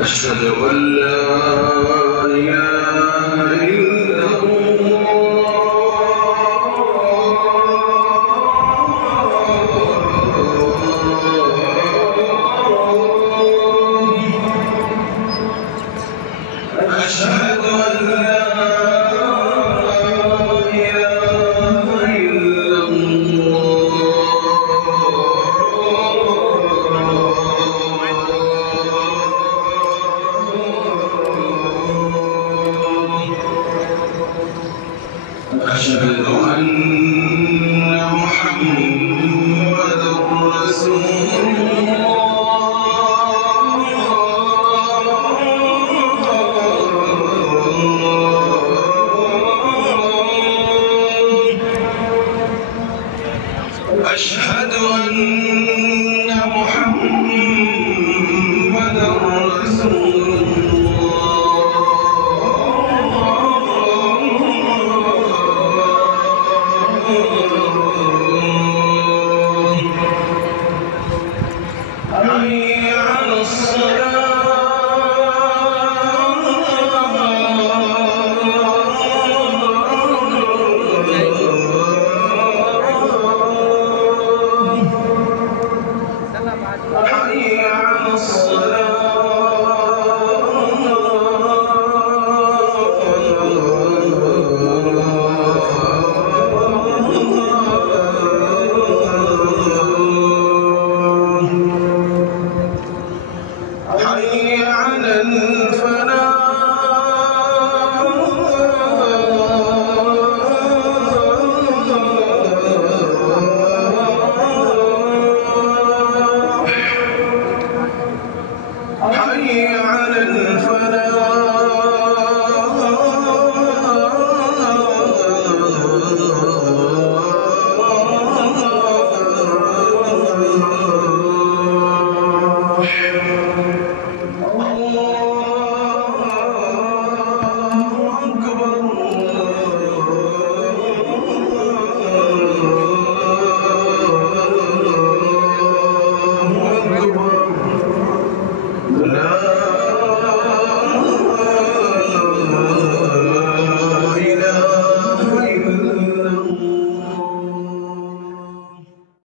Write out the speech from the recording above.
أشهد أن لا إله إلا الله أشهد أن لا إله إلا أشهد أن محمدًا رسول الله أشهد أن محمدًا رسول حي على الصلاة حي على حي على الفلاح حي على الفلاح